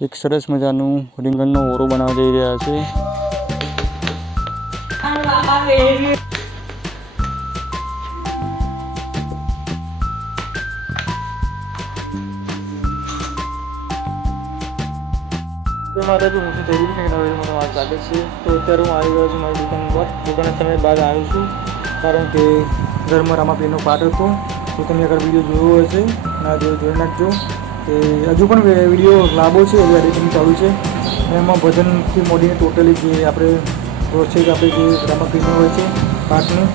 એક સરસ મજાનું રીંગણનો ઓરો બનાવવા જઈ રહ્યા છે। માતાજી હું છું જયદીપ ને નવી મને વાત લાગે છે। તો અત્યારે હું આવી ગયો છું મારી દુકાન પર। દુકાનના સમય બાદ આવ્યો છું કારણ કે ઘરમાં રામાપીરનો પાઠ હતો। તો તમે અગર વિડીયો જોયો હશે ના જોઈ નાખજો। કે હજુ પણ વિડીયો લાંબો છે, હજુ એડિટિંગ ચાલુ છે। એમાં ભજનથી મોડીને ટોટલી જે આપણે પ્રોસેસ આપણે જે રામાપીરનો હોય છે પાઠનું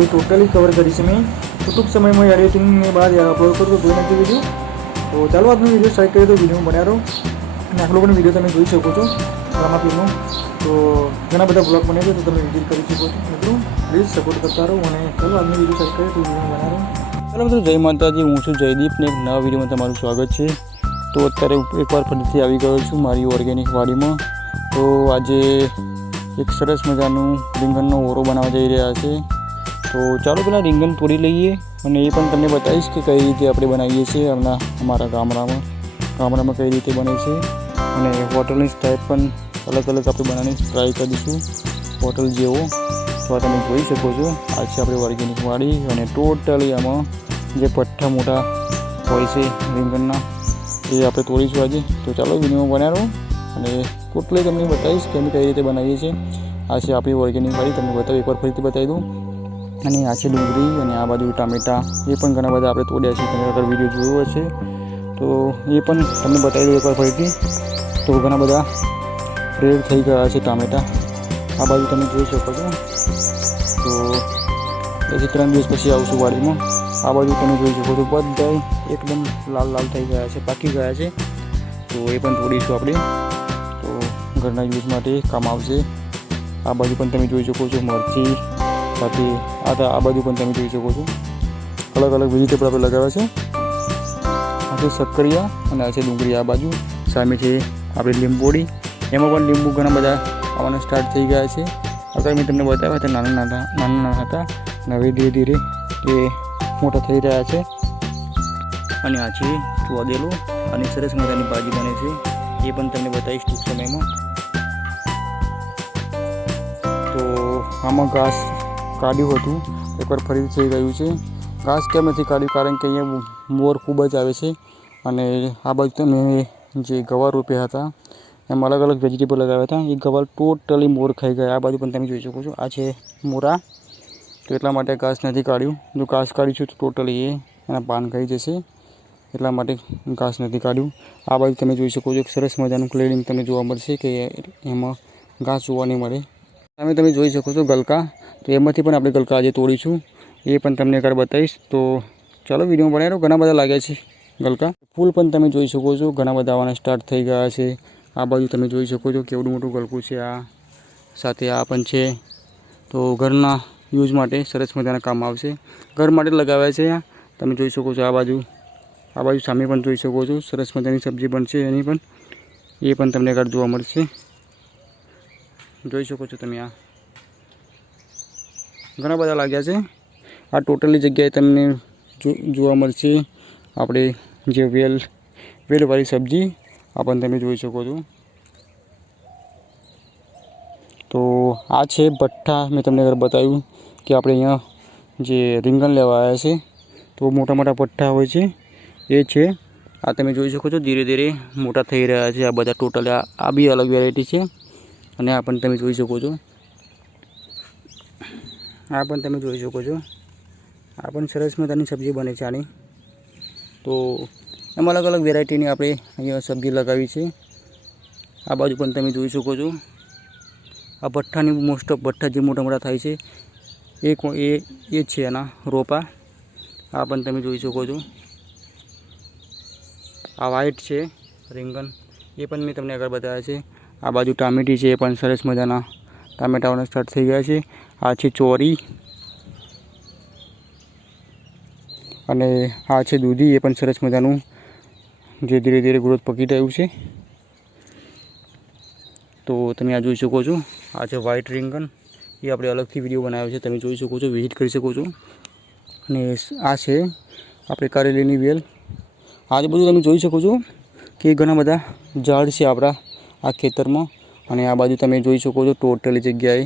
એ ટોટલી કવર કરી છે મેં। તો ટૂંક સમયમાં એડિટિંગને બાદ અપલોડ કરું તો જોઈ નાખજો વિડીયો। તો ચાલો આજનો વિડીયો સ્ટાર્ટ કરીએ। તો વિડીયો બન્યા રહો અને આટલો પણ વિડીયો તમે જોઈ શકો છો રામાપીરનો। તો ઘણા બધા બ્લોગ બને છે તો તમે વિઝિટ કરી શકો છો। મિત્રો પ્લીઝ સપોર્ટ કરતા રહો અને ચાલો આજનો વિડીયો સ્ટાર્ટ કરીએ તો વિડીયો બન્યા રહો। ચાલો મિત્રો જય માતાજી, હું છું જયદીપ ને એક નવા વિડીયોમાં તમારું સ્વાગત છે। તો અત્યારે એકવાર ફરીથી આવી ગયો છું મારી ઓર્ગેનિક વાડીમાં। તો આજે એક સરસ મજાનું રીંગણનો ઓરો બનાવવા જઈ રહ્યા છે। તો ચાલો પહેલાં રીંગણ તોડી લઈએ અને એ પણ તમને બતાવીશ કે કઈ રીતે આપણે બનાવીએ છીએ અમારા ગામડામાં કઈ રીતે બને છે। અને હોટલની ટાઈપ પણ અલગ અલગ આપણે બનાવવાની ટ્રાય કરીશું હોટલ જેવો। તો આ તમે જોઈ શકો છો આ છે આપણી ઓર્ગેનિક વાડી અને ટોટલી આમાં જે પઠ્ઠા મોટા હોય છે રીંગણના એ આપણે તોડીશું આજે। તો ચાલો વિડીયોમાં બન્યા રહો અને ટોટલી તમને બતાવીશ કે અમે કઈ રીતે બનાવીએ છીએ। આ છે આપણી ઓર્ગેનિક વાડી, તમને બતાવું એકવાર ફરીથી બતાવી દઉં। અને આ છે ડુંગળી અને આ બાજુ ટામેટાં એ પણ ઘણા બધા આપણે તોડ્યા છે। તમે અગર વિડીયો જોયો હશે તો એ પણ તમને બતાવી દઉં એકવાર ફરીથી। તો ઘણા બધા રેડ થઈ ગયા છે ટામેટાં, આ બાજુ તમે જોઈ શકો છો। તો પછી 3 દિવસ પછી આવશું વાડીમાં। આ બાજુ તમે જોઈ શકો છો બધા એકદમ લાલ લાલ થઈ ગયા છે, પાકી ગયા છે। તો એ પણ તોડીશું આપણે, તો ઘરના યુઝ માટે કામ આવશે। આ બાજુ પણ તમે જોઈ શકો છો મરચી સાથે આ બાજુ પણ તમે જોઈ શકો છો અલગ અલગ વેજીટેબલ આપણે લગાવ્યા છે। આ છે શક્કરિયા અને આ છે ડુંગળી। આ બાજુ સામે છે આપણે લીંબોડી, એમાં પણ લીંબુ ઘણા બધા આવવાના સ્ટાર્ટ થઈ ગયા છે। અગર મેં તમને બતાવ્યા હતા નાના હતા અને હવે ધીરે ધીરે એ મોટા થઈ રહ્યા છે। અને આ છે ચોદેલો અને સરસ મજાની ભાજી બને છે, એ પણ તમને બતાવીશ ટૂંક સમયમાં। તો આમાં ઘાસ કાઢ્યું હતું, એકવાર ફરી થઈ ગયું છે। ઘાસ કેમ નથી કાઢ્યું કારણ કે અહીંયા મોર ખૂબ જ આવે છે। અને આ બાજુ તમે જે ગવાર રોપ્યા હતા એમાં અલગ અલગ વેજીટેબલ લગાવ્યા હતા, એ ગવાર ટોટલી મોર ખાઈ ગયા। આ બાજુ પણ તમે જોઈ શકો છો આ છે મોરા, તો એટલા માટે ઘાસ નથી કાઢ્યું। જો ઘાસ કાઢીશું તો ટોટલી એના પાન ખાઈ જશે, એટલા માટે ઘાસ નથી કાઢ્યું। આ બાજુ તમે જોઈ શકો છો એક સરસ મજાનું ક્લિયરિંગ તમને જોવા મળશે કે એમાં ઘાસ જોવા નહીં મળે। તમે જોઈ શકો છો ગલકા, તો એમાંથી પણ આપણે ગલકા આજે તોડીશું, એ પણ તમને એકવાર બતાવીશ। તો ચાલો વિડીયો બનાવી રહ્યો, ઘણા બધા લાગ્યા છે ગલકા। ફૂલ પણ તમે જોઈ શકો છો ઘણા બધા આવવાના સ્ટાર્ટ થઈ ગયા છે। આ બાજુ તમે જોઈ શકો છો કેવડું મોટું ગલકું છે, આ સાથે આ પણ છે। તો ઘરના યુઝ માટે સરસ મજાના કામ આવશે, ઘર માટે લગાવ્યા છે। તમે જોઈ શકો છો આ બાજુ સામે પણ જોઈ શકો છો સરસ મજાની સબ્જી બનશે એની પણ, એ પણ તમને આગળ જોવા મળશે। જોઈ શકો છો તમે આ ઘણા બધા લાગ્યા છે। આ ટોટલી જગ્યાએ તમને જોવા મળશે આપણે જે વેલવાળી સબ્જી, આ પણ તમે જોઈ શકો છો। તો આ છે ભઠ્ઠા, મેં તમને આગળ બતાવ્યું કે આપણે અહીંયા જે રીંગણ લેવા આવ્યા છે તો મોટા મોટા ભઠ્ઠા હોય છે એ છે। આ તમે જોઈ શકો છો ધીરે ધીરે મોટા થઈ રહ્યા છે આ બધા ટોટલ। આ બી અલગ વેરાયટી છે અને આ પણ તમે જોઈ શકો છો, આ પણ તમે જોઈ શકો છો। આ પણ સરસ મજાની સબ્જી બને છે આની। તો એમાં અલગ અલગ વેરાયટીની આપણે અહીંયા સબ્જી લગાવી છે। આ બાજુ પણ તમે જોઈ શકો છો આ ભઠ્ઠાની મોસ્ટ ઓફ ભઠ્ઠા જે મોટા મોટા થાય છે એ છે એના રોપા। આ પણ તમે જોઈ શકો છો આ વ્હાઈટ છે રીંગણ, એ પણ મેં તમને આગળ બતાવ્યા છે। આ બાજુ ટામેટી છે, એ પણ સરસ મજાના ટામેટાઓના સ્ટાર્ટ થઈ ગયા છે। આ છે ચોરી અને આ છે દૂધી, એ પણ સરસ મજાનું જે ધીરે ધીરે ગ્રોથ પકડી રહ્યું છે। તો તમે આ જોઈ શકો છો આ છે વ્હાઈટ રીંગણ, એ આપણે અલગથી વિડીયો બનાવ્યો છે, તમે જોઈ શકો છો, વિઝિટ કરી શકો છો। અને આ છે આપણે કારેલીની વેલ, આ બધું તમે જોઈ શકો છો કે ઘણા બધા ઝાડ છે આપણા આ ખેતરમાં, અને આ બાજુ તમે જોઈ શકો છો ટોટલી જગ્યાએ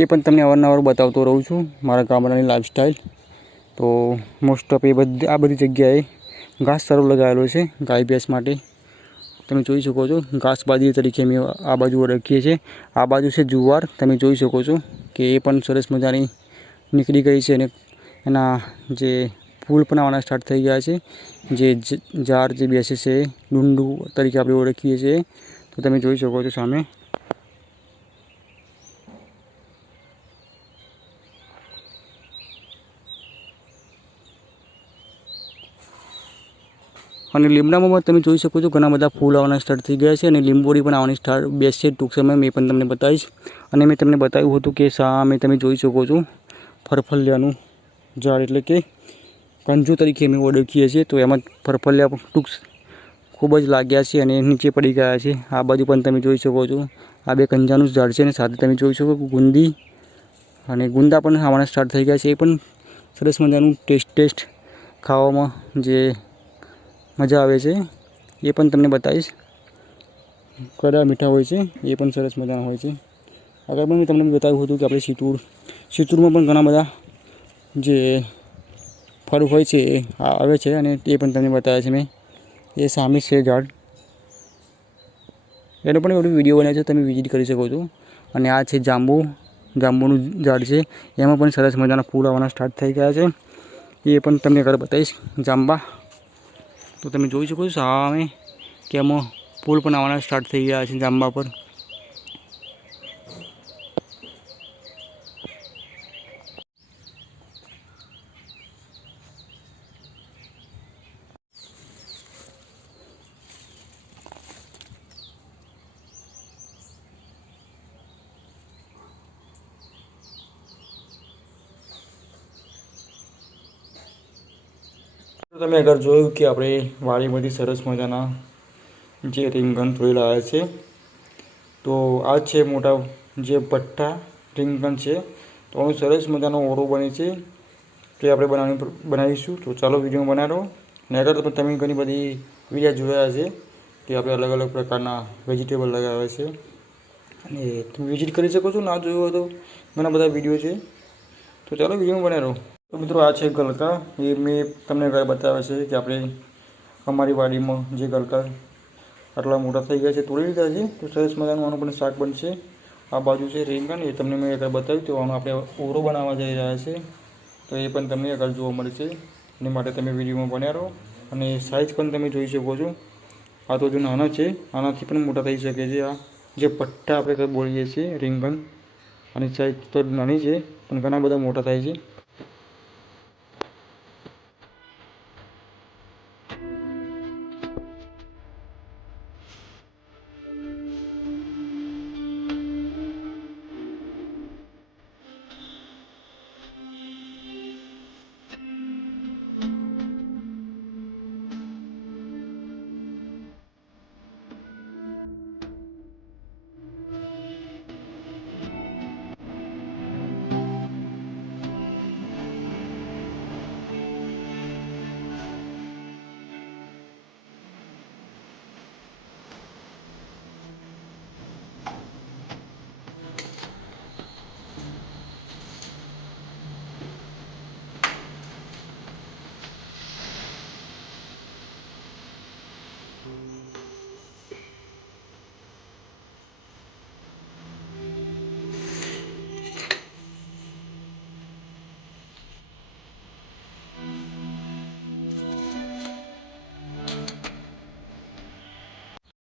એ પણ તમને અવારનવાર બતાવતો રહું છું મારા ગામડાની લાઈફસ્ટાઈલ. તો મોસ્ટ ઓફ આ બધી જગ્યાએ ઘાસચારો લગાવેલો છે ગાય ભેંસ માટે. તમે જોઈ શકો છો ઘાસ બાજરી તરીકે અમે આ બાજુ ઓળખીએ છીએ. આ બાજુ છે જુવાર, તમે જોઈ શકો છો કે એ પણ સરસ મજાની નીકળી ગઈ છે અને એના જે ફૂલ પણ આવવાના સ્ટાર્ટ થઈ ગયા છે. જે ઝાડ જે બેસે છે ડુંડું તરીકે આપણે ઓળખીએ છીએ. તો તમે જોઈ શકો છો સામે. અને લીમડામાં તમે જોઈ શકો છો ઘણા બધા ફૂલ આવવાના સ્ટાર્ટ થઈ ગયા છે અને લીંબોડી પણ આવવાની સ્ટાર્ટ બેસશે ટૂંક સમય મેં પણ તમને બતાવીશ. અને મેં તમને બતાવ્યું હતું કે સામે તમે જોઈ શકો છો ફરફલિયાનું ઝાડ એટલે કે કંજુ તરીકે અમે ઓળખીએ છીએ. તો એમાં ફરફલિયા ટૂંક ખૂબ જ લાગ્યા છે અને નીચે પડી ગયા છે. આ બાજુ પણ તમે જોઈ શકો છો આ બે કંજાનું ઝાડ છે અને સાથે તમે જોઈ શકો ગુંદી અને ગુંદા પણ આવવાના સ્ટાર્ટ થઈ ગયા છે. એ પણ સરસ મજાનું ટેસ્ટ ખાવામાં જે મજા આવે છે એ પણ તમને બતાવીશ. કડા મીઠા હોય છે એ પણ સરસ મજાના હોય છે. આગળ પણ મેં તમને બતાવ્યું હતું કે આપણે સિતુરમાં પણ ઘણા બધા જે ફળ હોય છે એ આવે છે અને એ પણ તમને બતાવ્યા છે મેં. એ સામે છે ઝાડ, એનો પણ એવડો વિડીયો બનાવ્યો છે, તમે વિઝિટ કરી શકો છો. અને આ છે જાંબુનું ઝાડ છે, એમાં પણ સરસ મજાના ફૂલ આવવાના સ્ટાર્ટ થઈ ગયા છે. એ પણ તમને આગળ બતાવીશ. જાંબા તો તમે જોઈ શકો છો સામે કે એમાં ફૂલ પણ આવવાના સ્ટાર્ટ થઈ ગયા છે જાંબા પર. તમે અગર જોયું કે આપણે વાડીમાંથી સરસ મજાના જે રીંગણ તોડી લાવ્યા છે. તો આ છે મોટા જે પટ્ટા રીંગણ છે. તો આનું સરસ મજાનો ઓળો બને છે તે આપણે બનાવીશું. તો ચાલો વિડીયો બનાવો. અને આગળ તમે ઘણી બધી વિડીયો જોયા છે કે આપણે અલગ અલગ પ્રકારના વેજીટેબલ લગાવ્યા છે અને તમે વિઝિટ કરી શકો છો. ના જોયું હોય તો ઘણા બધા વિડીયો છે. તો ચાલો વિડીયો બનાવો. તો મિત્રો આ છે ગલકા. એ મેં તમને ઘરે બતાવ્યા છે કે આપણે અમારી વાડીમાં જે ગલકા આટલા મોટા થઈ ગયા છે તોડી લીધા છે. તો સરસ મજાનું આનું પણ શાક બનશે. આ બાજુ છે રીંગણ, એ તમને મેં આગળ બતાવ્યું. તો આનો આપણે ઓરો બનાવવા જઈ રહ્યા છે. તો એ પણ તમને આગળ જોવા મળશે. એની માટે તમે વિડીયોમાં બન્યા રહો. અને સાઇઝ પણ તમે જોઈ શકો છો. આ તો જો નાના છે, આનાથી પણ મોટા થઈ શકે છે. આ જે પટ્ટા આપણે બોલીએ છીએ રીંગણ, આની સાઇઝ તો નાની છે પણ ઘણા બધા મોટા થાય છે.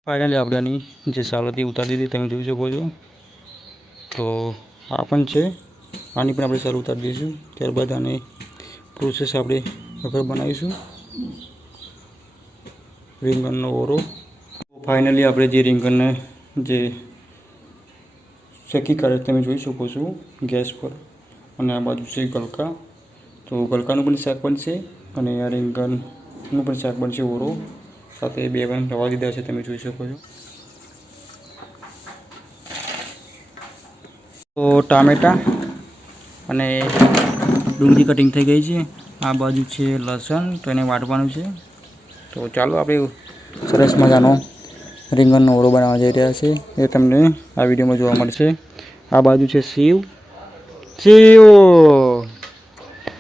ફાઇનલી આપણે આની જે સાલ હતી ઉતારી દીધી, તમે જોઈ શકો છો. તો આ પણ છે, આની પણ આપણે સાલ ઉતારી દઈશું. ત્યારબાદ આને પ્રોસેસ આપણે આગળ બનાવીશું, રીંગણનો ઓરો. ફાઇનલી આપણે જે રીંગણને જે શેકી કાઢે તમે જોઈ શકો છો ગેસ પર. અને આ બાજુ છે ગલકા. તો ગલકાનું પણ શાક બનશે અને આ રીંગણનું પણ શાક બનશે ઓરો સાથે. બે પણ રવા દીધા છે, તમે જોઈ શકો છો. તો ટામેટાં અને ડુંગળી કટિંગ થઈ ગઈ છે. આ બાજુ છે લસણ, તો એને વાટવાનું છે. તો ચાલો આપણે સરસ મજાનો રીંગણનો ઓળો બનાવવા જઈ રહ્યા છે એ તમને આ વિડીયોમાં જોવા મળશે. આ બાજુ છે સેવ.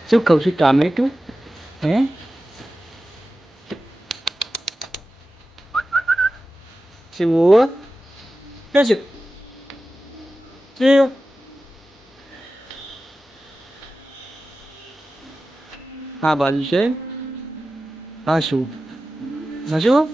શું ખાઉં છું? ટામેટું? હે? સેવ ક્યાં છે? સેવ આ બાજુ છે. આ શું? આ શું?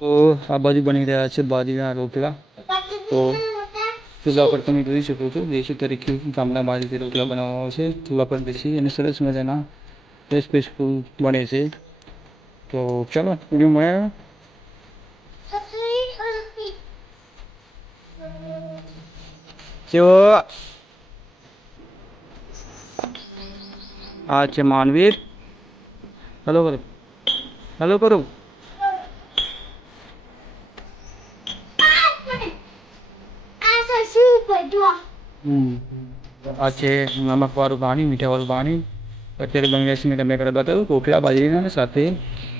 તો આ બાજુ બની રહ્યા છે બાજરીના રોટલા. તો ચૂલા પર તમે જોઈ શકો છો દેશી તરીકે ગામડા બાજરી રોટલા બનાવવામાં આવે છે. ચૂલા પર બેસી અને સરસ મજાના ટેસ્ટફુલ બને છે. તો ચાલો વિડીયો મળ્યા. આ છે માનવીર. હેલો કરો. હેલો કરો. આ છે નમકવાળું પાણી, મીઠાવાળું પાણી. અત્યારે બંગલાદેશી મેં તમને બતાવ્યું કોફિયા બાજરીના સાથે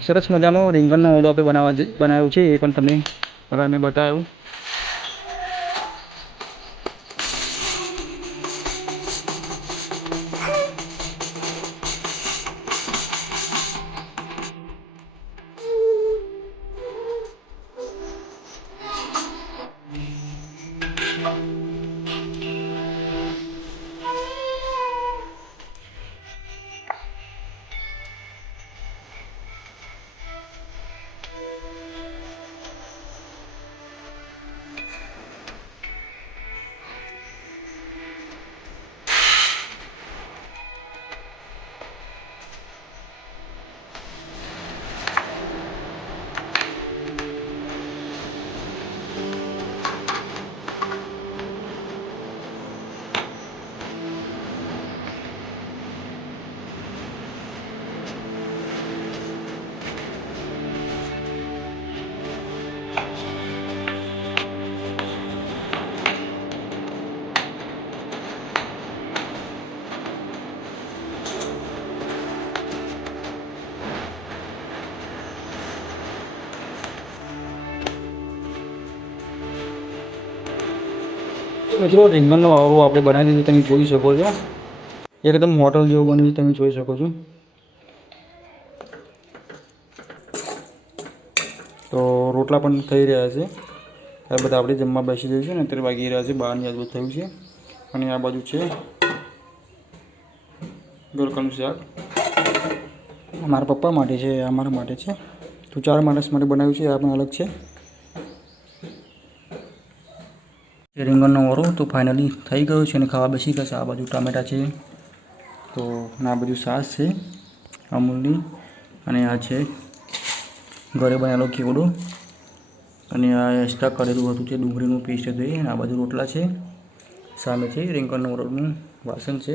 સરસ મજાનો રીંગણનો ઓળો આપણે બનાવ્યો છે એ પણ તમને મેં બતાવ્યું. મિત્રો રીંગણનો ઓરો આપણે બનાવી દીધું, તમે જોઈ શકો છો. એકદમ હોટલ જેવું બન્યું તમે જોઈ શકો છો. તો રોટલા પણ થઈ રહ્યા છે. આ બધા આપણે જમવા બેસી જઈએ છીએ ને અત્યારે વાગી રહ્યા છે 12ની આજુબાજુ થયું છે. અને આ બાજુ છે ગલકાનું શાક. મારા પપ્પા માટે છે, આ મારા માટે છે. તો 4 માણસ માટે બનાવ્યું છે. આ પણ અલગ છે. રીંગણનો ઓરો તો ફાઇનલી થઈ ગયો છે અને ખાવા બેસી ગયા છે. આ બાજુ ટામેટા છે, તો આ બાજુ છાશ છે અમૂલની, અને આ છે ઘરે બનેલો કેવડો, અને આ એક્સ્ટ્રા કરેલું હતું છે ડુંગળીનું પેસ્ટ હતું. અને આ બાજુ રોટલા છે, સામે છે રીંગણનો ઓરોનું વાસણ છે.